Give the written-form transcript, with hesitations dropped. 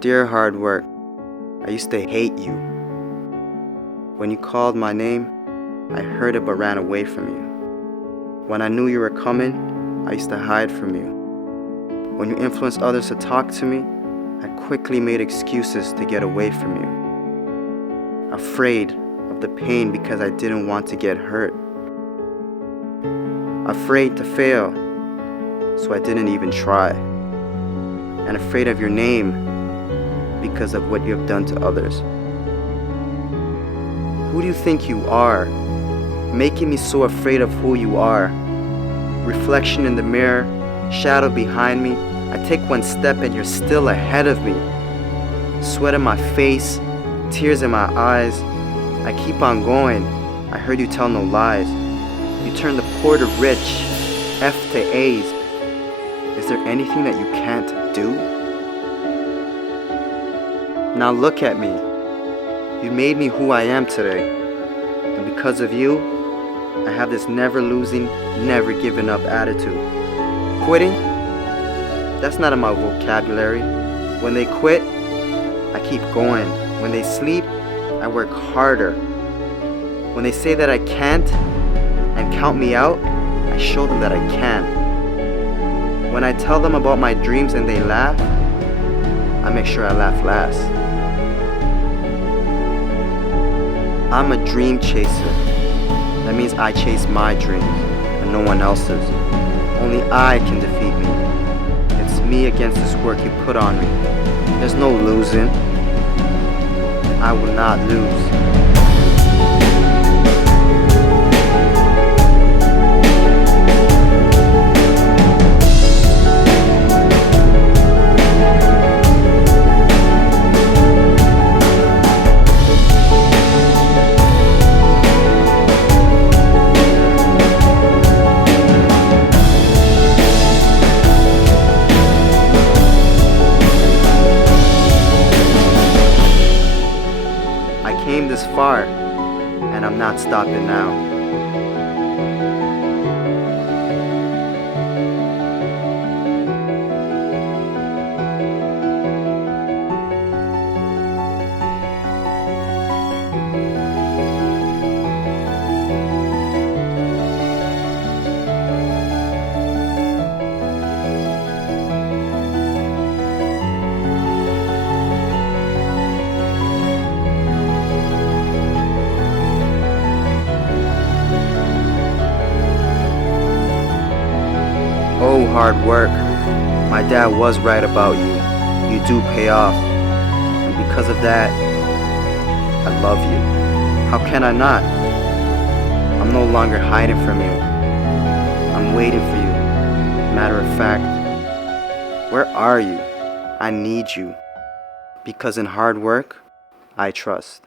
Dear hard work, I used to hate you. When you called my name, I heard it but ran away from you. When I knew you were coming, I used to hide from you. When you influenced others to talk to me, I quickly made excuses to get away from you. Afraid of the pain because I didn't want to get hurt. Afraid to fail, so I didn't even try. And afraid of your name because of what you have done to others. Who do you think you are? Making me so afraid of who you are. Reflection in the mirror, shadow behind me. I take one step and you're still ahead of me. Sweat in my face, tears in my eyes. I keep on going. I heard you tell no lies. You turn the poor to rich, F to A's. Is there anything that you can't do? Now look at me. You made me who I am today. And because of you, I have this never losing, never giving up attitude. Quitting? That's not in my vocabulary. When they quit, I keep going. When they sleep, I work harder. When they say that I can't and count me out, I show them that I can. When I tell them about my dreams and they laugh, I make sure I laugh last. I'm a dream chaser. That means I chase my dreams and no one else's. Only I can defeat me. It's me against this work you put on me. There's no losing. I will not lose. I came this far, and I'm not stopping now. Oh, hard work. My dad was right about you. You do pay off. And because of that, I love you. How can I not? I'm no longer hiding from you. I'm waiting for you. Matter of fact, where are you? I need you. Because in hard work, I trust.